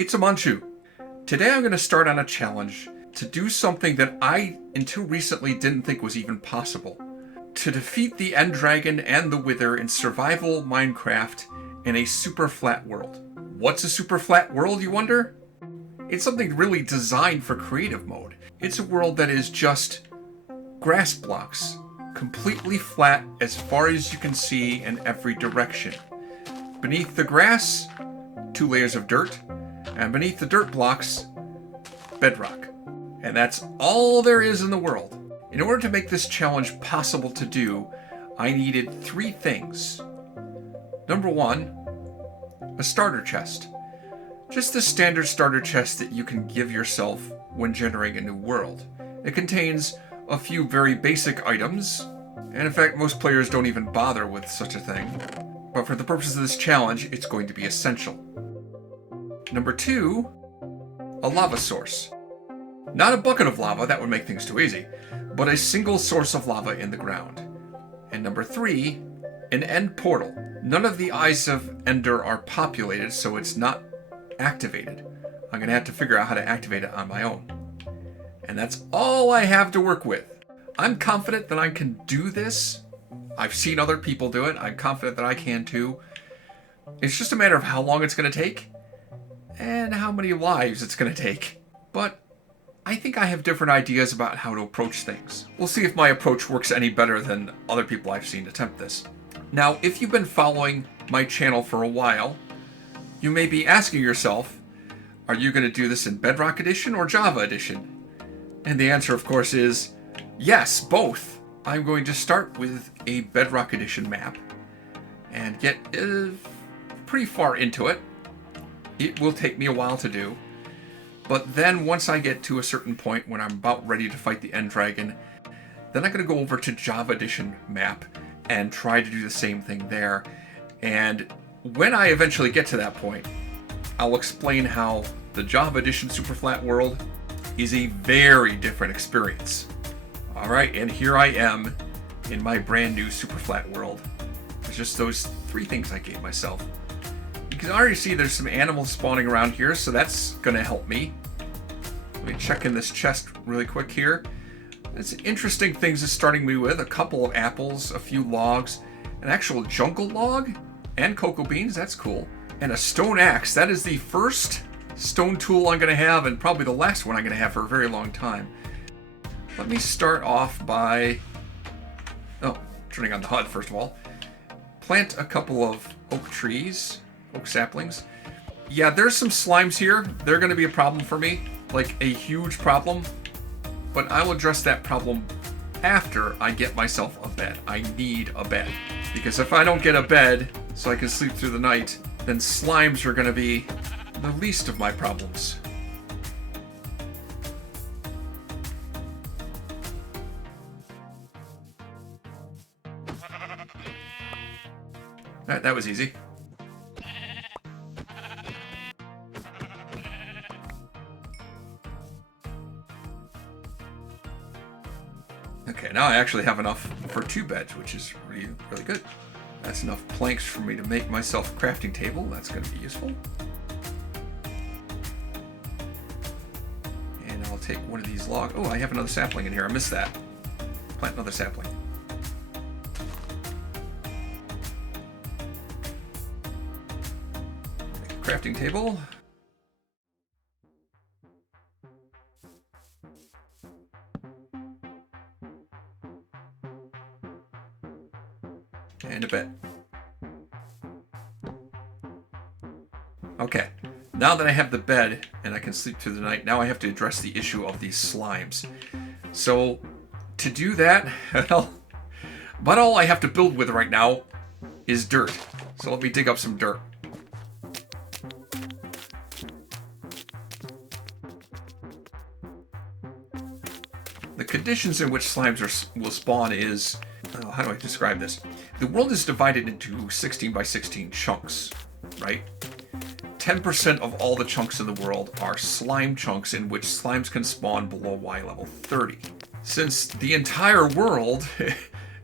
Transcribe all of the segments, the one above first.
It's a Manchu. Today I'm going to start on a challenge to do something that I, until recently, didn't think was even possible. To defeat the End Dragon and the Wither in survival Minecraft in a super flat world. What's a super flat world, you wonder? It's something really designed for creative mode. It's a world that is just grass blocks, completely flat as far as you can see in every direction. Beneath the grass, 2 layers of dirt, and beneath the dirt blocks, bedrock. And that's all there is in the world. In order to make this challenge possible to do, I needed 3 things. Number 1, a starter chest. Just the standard starter chest that you can give yourself when generating a new world. It contains a few very basic items, and in fact most players don't even bother with such a thing. But for the purposes of this challenge, it's going to be essential. Number 2, a lava source. Not a bucket of lava, that would make things too easy, but a single source of lava in the ground. And number 3, an end portal. None of the Eyes of Ender are populated, so it's not activated. I'm going to have to figure out how to activate it on my own. And that's all I have to work with. I'm confident that I can do this. I've seen other people do it. I'm confident that I can too. It's just a matter of how long it's going to take and how many lives it's going to take. But I think I have different ideas about how to approach things. We'll see if my approach works any better than other people I've seen attempt this. Now, if you've been following my channel for a while, you may be asking yourself, are you going to do this in Bedrock Edition or Java Edition? And the answer, of course, is yes, both. I'm going to start with a Bedrock Edition map and get pretty far into it. It will take me a while to do. But then once I get to a certain point when I'm about ready to fight the End Dragon, then I'm going to go over to Java Edition map and try to do the same thing there. And when I eventually get to that point, I'll explain how the Java Edition super flat world is a very different experience. Alright, and here I am in my brand new super flat world. It's just those 3 things I gave myself. You can already see there's some animals spawning around here, so that's going to help me. Let me check in this chest really quick here. It's interesting things it's starting me with. A couple of apples, a few logs, an actual jungle log, and cocoa beans, that's cool. And a stone axe. That is the first stone tool I'm going to have, and probably the last one I'm going to have for a very long time. Let me start off by, turning on the HUD first of all. Plant a couple of oak trees, oak saplings. Yeah, there's some slimes here. They're going to be a problem for me, like a huge problem. But I will address that problem after I get myself a bed. I need a bed. Because if I don't get a bed so I can sleep through the night, then slimes are going to be the least of my problems. That was easy. Okay, now I actually have enough for 2 beds, which is really, really good. That's enough planks for me to make myself a crafting table. That's going to be useful. And I'll take one of these logs. Oh, I have another sapling in here. I missed that. Plant another sapling. Make a crafting table. And a bed. Okay, now that I have the bed and I can sleep through the night, now I have to address the issue of these slimes. So, to do that, well, about all I have to build with right now is dirt. So let me dig up some dirt. The conditions in which slimes will spawn is, how do I describe this? The world is divided into 16 by 16 chunks, right? 10% of all the chunks in the world are slime chunks in which slimes can spawn below Y level 30. Since the entire world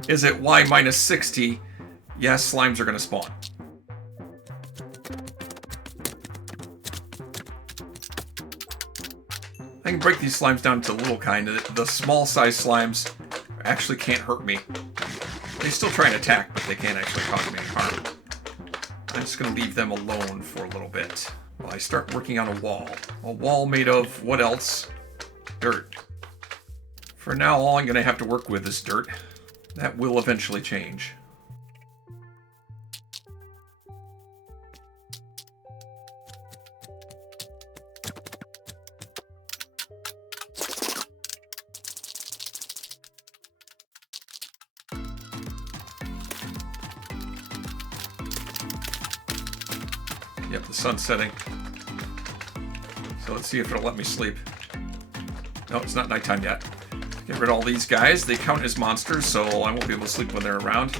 is at Y minus 60, yes, slimes are going to spawn. I can break these slimes down to little kind. The small size slimes actually can't hurt me. They still try and attack, but they can't actually cause me any harm. I'm just going to leave them alone for a little bit while I start working on a wall. A wall made of what else? Dirt. For now, all I'm going to have to work with is dirt. That will eventually change. Yep, the sun's setting. So let's see if it'll let me sleep. No, it's not nighttime yet. Get rid of all these guys. They count as monsters, so I won't be able to sleep when they're around.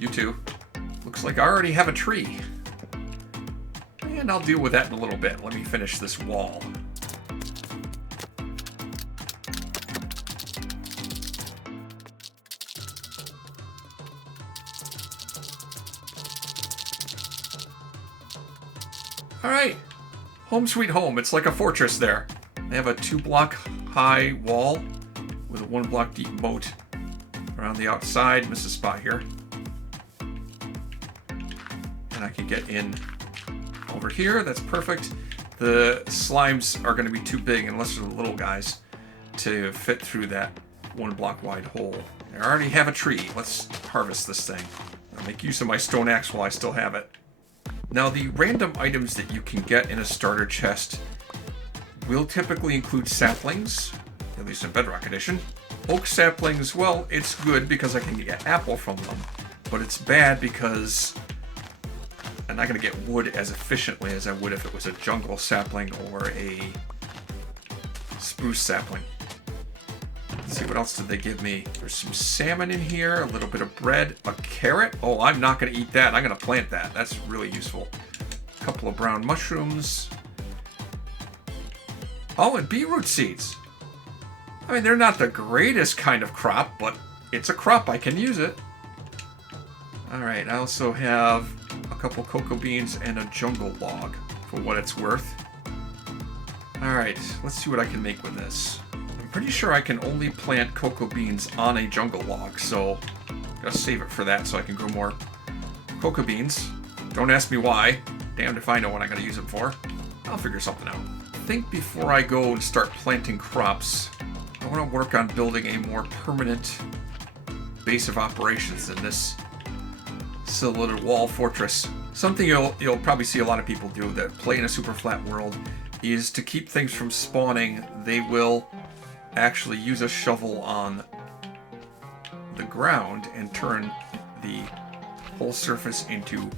You two. Looks like I already have a tree. And I'll deal with that in a little bit. Let me finish this wall. Alright, home sweet home. It's like a fortress there. They have a 2-block high wall with a 1-block deep moat around the outside. Miss a spot here. And I can get in over here. That's perfect. The slimes are going to be too big, unless they're the little guys, to fit through that 1-block wide hole. I already have a tree. Let's harvest this thing. I'll make use of my stone axe while I still have it. Now, the random items that you can get in a starter chest will typically include saplings, at least in Bedrock Edition. Oak saplings, well, it's good because I can get apple from them, but it's bad because I'm not going to get wood as efficiently as I would if it was a jungle sapling or a spruce sapling. Let's see, what else did they give me? There's some salmon in here, a little bit of bread, a carrot. Oh, I'm not going to eat that. I'm going to plant that. That's really useful. A couple of brown mushrooms. Oh, and beetroot seeds. I mean, they're not the greatest kind of crop, but it's a crop. I can use it. All right, I also have a couple cocoa beans and a jungle log for what it's worth. All right, let's see what I can make with this. I'm pretty sure I can only plant cocoa beans on a jungle log, so gotta save it for that so I can grow more cocoa beans. Don't ask me why. Damned if I know what I'm gonna use them for. I'll figure something out. I think before I go and start planting crops, I want to work on building a more permanent base of operations in this silhouetted wall fortress. Something you'll probably see a lot of people do that play in a super flat world is to keep things from spawning. They will actually use a shovel on the ground and turn the whole surface into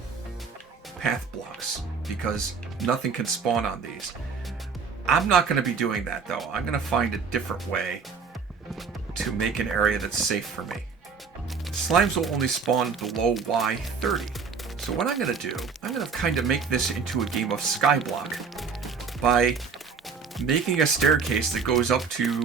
path blocks because nothing can spawn on these. I'm not going to be doing that though. I'm going to find a different way to make an area that's safe for me. Slimes will only spawn below Y30. So what I'm going to do, I'm going to kind of make this into a game of Skyblock by making a staircase that goes up to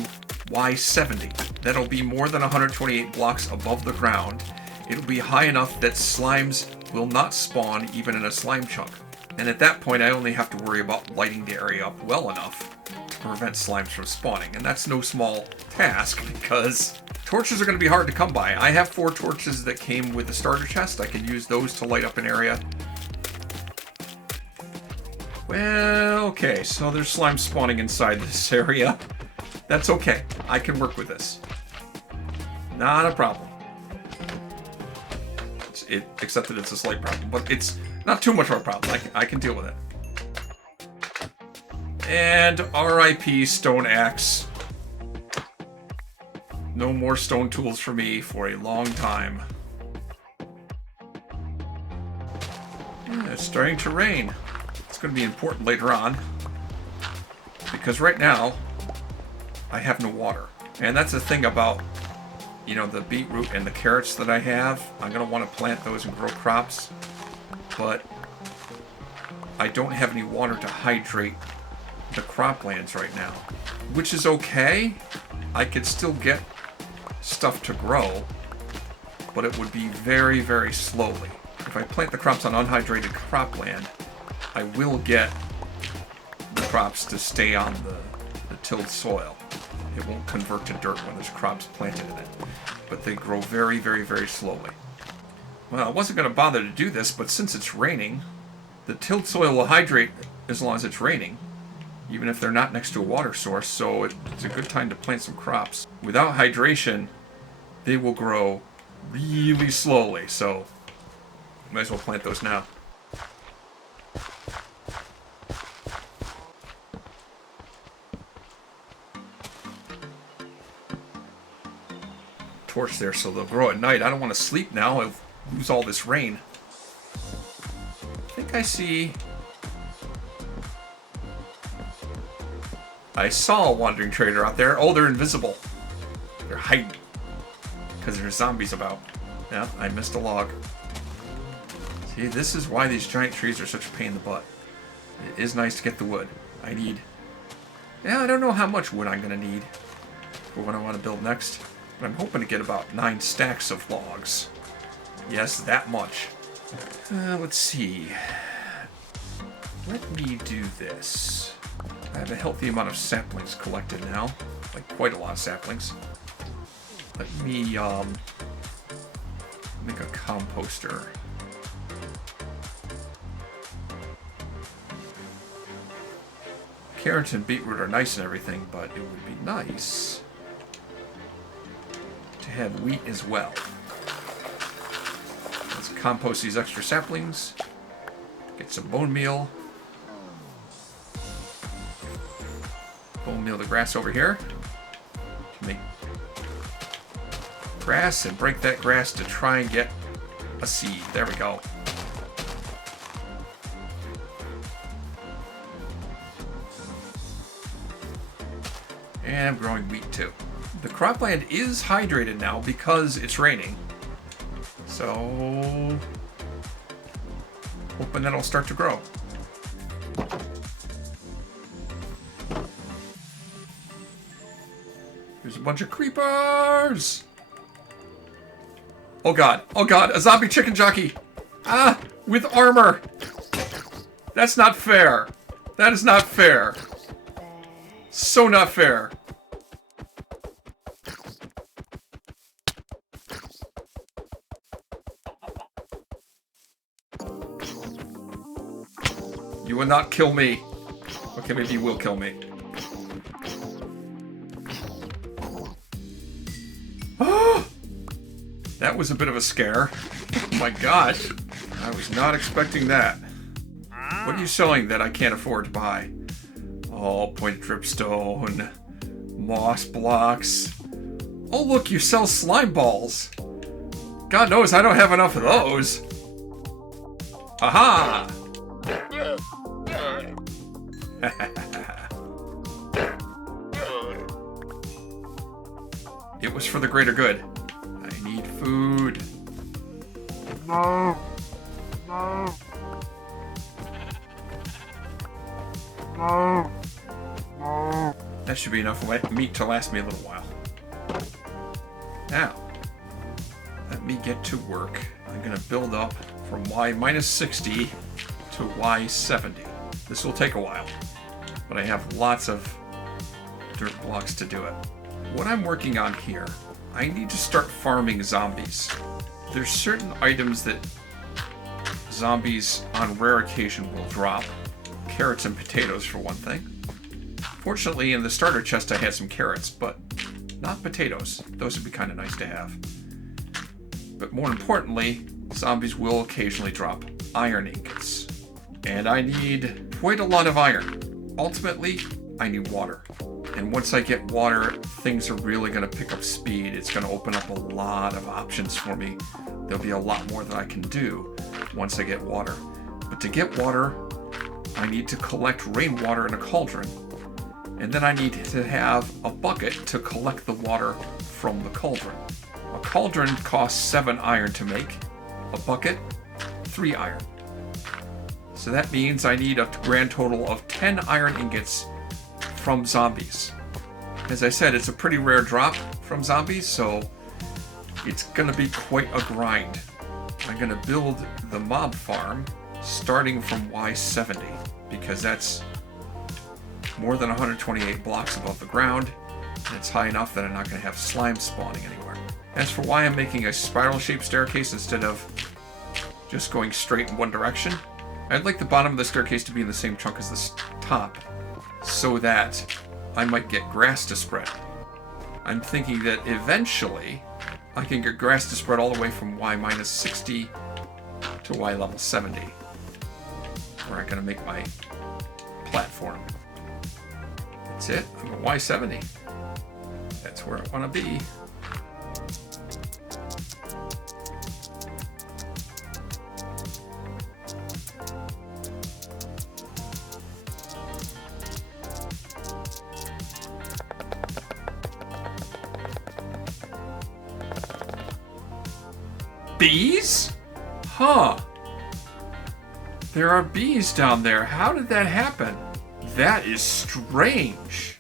Y70. That'll be more than 128 blocks above the ground. It'll be high enough that slimes will not spawn even in a slime chunk. And at that point, I only have to worry about lighting the area up well enough to prevent slimes from spawning. And that's no small task because torches are going to be hard to come by. I have 4 torches that came with the starter chest. I can use those to light up an area. Well, okay, so there's slime spawning inside this area. That's okay. I can work with this. Not a problem. Except that it's a slight problem, but it's not too much of a problem. I can deal with it. And RIP Stone Axe. No more stone tools for me for a long time. It's starting to rain. It's going to be important later on. Because right now, I have no water. And that's the thing about, the beetroot and the carrots that I have. I'm going to want to plant those and grow crops. But I don't have any water to hydrate the croplands right now. Which is okay. I could still get stuff to grow. But it would be very, very slowly. if I plant the crops on unhydrated cropland, I will get the crops to stay on the tilled soil. It won't convert to dirt when there's crops planted in it. But they grow very, very, very slowly. Well, I wasn't going to bother to do this, but since it's raining, the tilled soil will hydrate as long as it's raining, even if they're not next to a water source, so it's a good time to plant some crops. Without hydration, they will grow really slowly, so might as well plant those now. Torch there so they'll grow at night. I don't want to sleep now. I'll lose all this rain. I think I see... I saw a wandering trader out there. Oh, they're invisible. They're hiding. Because there's zombies about. Yeah, I missed a log. See, this is why these giant trees are such a pain in the butt. It is nice to get the wood. I need... Yeah, I don't know how much wood I'm going to need for what I want to build next. But I'm hoping to get about 9 stacks of logs. Yes, that much. Let's see. Let me do this. I have a healthy amount of saplings collected now. Like, quite a lot of saplings. Let me, make a composter. Carrots and beetroot are nice and everything, but it would be nice to have wheat as well. Let's compost these extra saplings. Get some bone meal. Bone meal the grass over here. To make grass and break that grass to try and get a seed. There we go. And I'm growing wheat too. The cropland is hydrated now because it's raining. So, hoping that'll start to grow. There's a bunch of creepers! Oh god, a zombie chicken jockey! Ah, with armor! That's not fair. That is not fair. So not fair. You will not kill me. Okay, maybe you will kill me. That was a bit of a scare. Oh my gosh. I was not expecting that. What are you selling that I can't afford to buy? Oh, point dripstone. Moss blocks. Oh look, you sell slime balls. God knows I don't have enough of those. Aha! It was for the greater good. I need food. No. No. No. No. That should be enough meat to last me a little while. Now, let me get to work. I'm going to build up from Y minus 60 to Y 70. This will take a while, but I have lots of dirt blocks to do it. What I'm working on here, I need to start farming zombies. There's certain items that zombies on rare occasion will drop. Carrots and potatoes for one thing. Fortunately, in the starter chest I had some carrots, but not potatoes. Those would be kind of nice to have. But more importantly, zombies will occasionally drop iron ingots. And I need quite a lot of iron. Ultimately, I need water. And once I get water, things are really going to pick up speed. It's going to open up a lot of options for me. There'll be a lot more that I can do once I get water. But to get water, I need to collect rainwater in a cauldron. And then I need to have a bucket to collect the water from the cauldron. A cauldron costs 7 iron to make. A bucket, 3 iron. So that means I need a grand total of 10 iron ingots from zombies. As I said, it's a pretty rare drop from zombies, so it's gonna be quite a grind I'm going to build the mob farm starting from Y70, because that's more than 128 blocks above the ground, and it's high enough that I'm not going to have slime spawning anywhere. As for why I'm making a spiral-shaped staircase instead of just going straight in one direction, I'd like the bottom of the staircase to be in the same chunk as the top, so that I might get grass to spread. I'm thinking that eventually I can get grass to spread all the way from Y-60 to Y level 70, where I'm going to make my platform. That's it. I'm at Y70. That's where I want to be. Bees? Huh. There are bees down there. How did that happen? That is strange.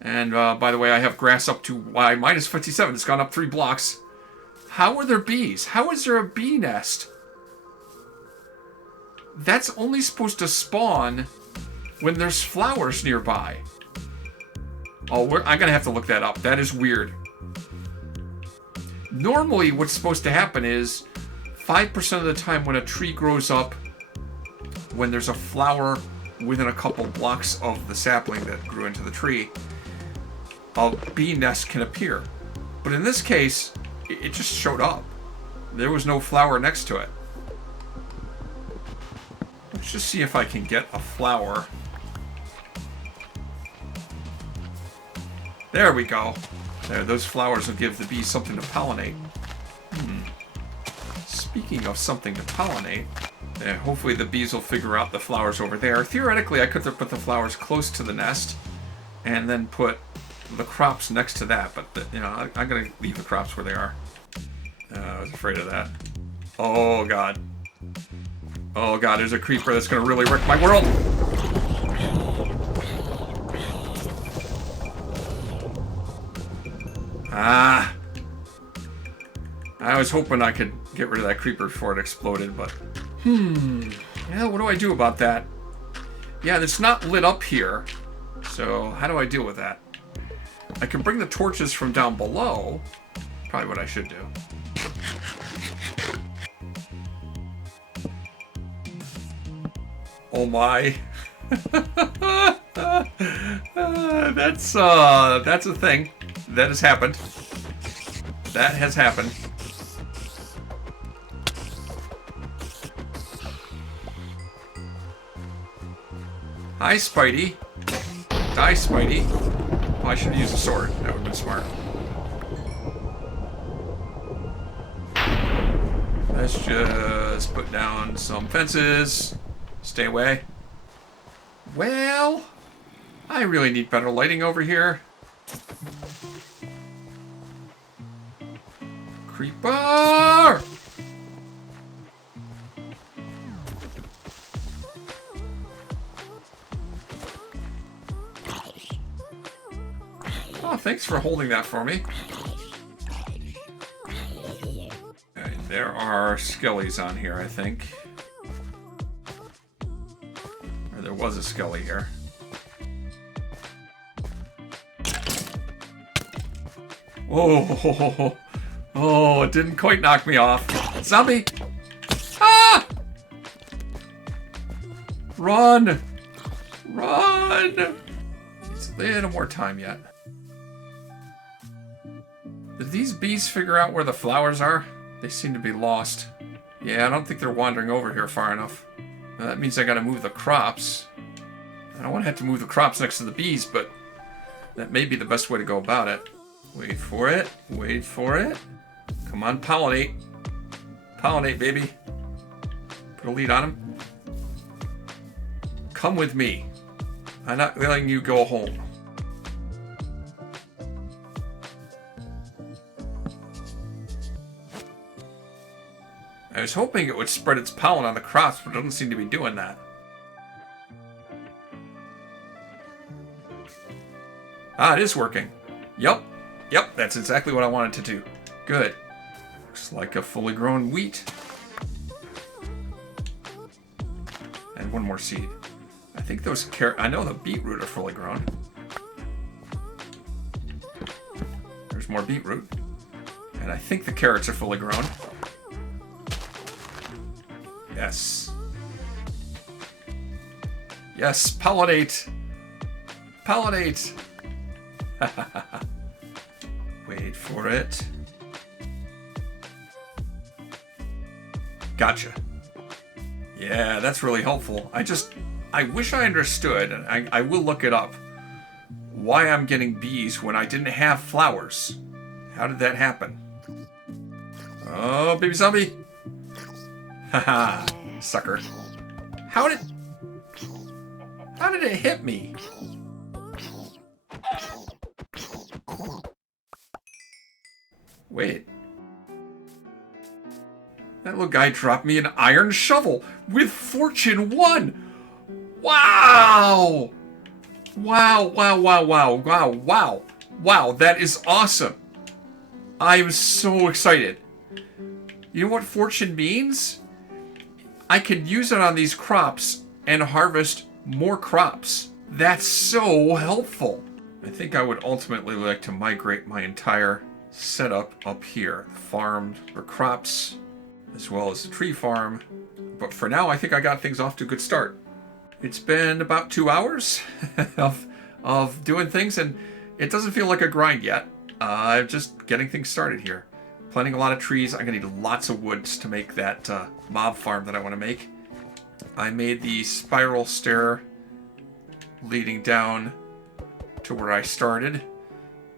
And by the way, I have grass up to Y-57. It's gone up 3 blocks. How are there bees? How is there a bee nest? That's only supposed to spawn when there's flowers nearby. Oh, I'm going to have to look that up. That is weird. Normally, what's supposed to happen is 5% of the time when a tree grows up, when there's a flower within a couple blocks of the sapling that grew into the tree, a bee nest can appear. But in this case, it just showed up. There was no flower next to it. Let's just see if I can get a flower. There we go. There, those flowers will give the bees something to pollinate. Speaking of something to pollinate, hopefully the bees will figure out the flowers over there. Theoretically, I could have put the flowers close to the nest and then put the crops next to that, but you know, I'm going to leave the crops where they are. I was afraid of that. Oh god. Oh god, there's a creeper that's going to really wreck my world! Ah! I was hoping I could get rid of that creeper before it exploded, but... Yeah, what do I do about that? Yeah, it's not lit up here, so how do I deal with that? I can bring the torches from down below. Probably what I should do. Oh my. That's a thing. That has happened. That has happened. Hi, Spidey. Die, Spidey. Oh, I should have used a sword. That would have been smart. Let's just put down some fences. Stay away. Well, I really need better lighting over here. Creeper! Oh, thanks for holding that for me. Okay, there are skellies on here, I think. Or there was a skelly here. Oh, oh, it didn't quite knock me off. Zombie! Ah! Run! Run! It's a little more time yet. Did these bees figure out where the flowers are? They seem to be lost. Yeah, I don't think they're wandering over here far enough. Now, that means I gotta move the crops. I don't want to have to move the crops next to the bees, but that may be the best way to go about it. Wait for it. Wait for it. Come on, pollinate. Pollinate, baby. Put a lead on him. Come with me. I'm not letting you go home. I was hoping it would spread its pollen on the crops, but it doesn't seem to be doing that. Ah, it is working. Yep. Yep, that's exactly what I wanted to do. Good. Looks like a fully grown wheat. one more seed. I think those I know the beetroot are fully grown. There's more beetroot. And I think the carrots are fully grown. Yes. Yes, pollinate! Pollinate! Wait for it. Gotcha. Yeah, that's really helpful. I wish I understood, and I will look it up, why I'm getting bees when I didn't have flowers. How did that happen? Oh, baby zombie! Haha, sucker. How did it hit me? Wait. That little guy dropped me an iron shovel with Fortune 1! Wow! Wow, wow, wow, wow, wow, wow. Wow, that is awesome. I am so excited. You know what Fortune means? I can use it on these crops and harvest more crops. That's so helpful. I think I would ultimately like to migrate my entire setup up here. Farm for crops, as well as the tree farm. But for now, I think I got things off to a good start. It's been about 2 hours of doing things, and it doesn't feel like a grind yet. I'm just getting things started here. Planting a lot of trees. I'm going to need lots of woods to make that mob farm that I want to make. I made the spiral stair leading down to where I started,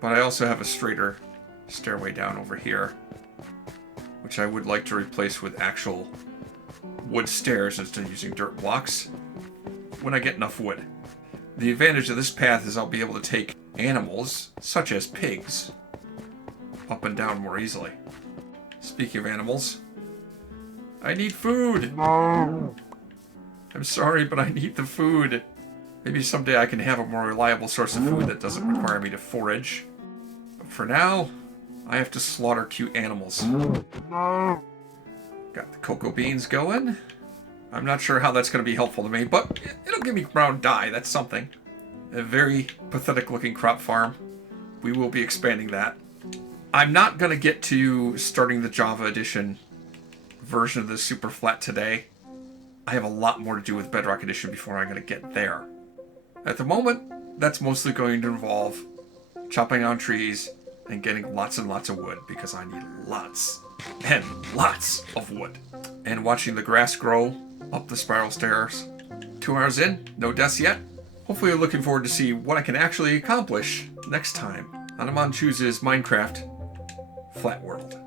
but I also have a straighter stairway down over here, which I would like to replace with actual wood stairs instead of using dirt blocks when I get enough wood. The advantage of this path is I'll be able to take animals, such as pigs, up and down more easily. Speaking of animals, I need food! I'm sorry, but I need the food. Maybe someday I can have a more reliable source of food that doesn't require me to forage. But for now, I have to slaughter cute animals. Got the cocoa beans going. I'm not sure how that's going to be helpful to me, but it'll give me brown dye. That's something. A very pathetic looking crop farm. We will be expanding that. I'm not going to get to starting the Java Edition version of the Super Flat today. I have a lot more to do with Bedrock Edition before I'm going to get there. At the moment, that's mostly going to involve chopping down trees and getting lots and lots of wood, because I need lots and lots of wood. And watching the grass grow up the spiral stairs. 2 hours in, no deaths yet. Hopefully you're looking forward to see what I can actually accomplish next time on Amon Chooses Minecraft Flat World.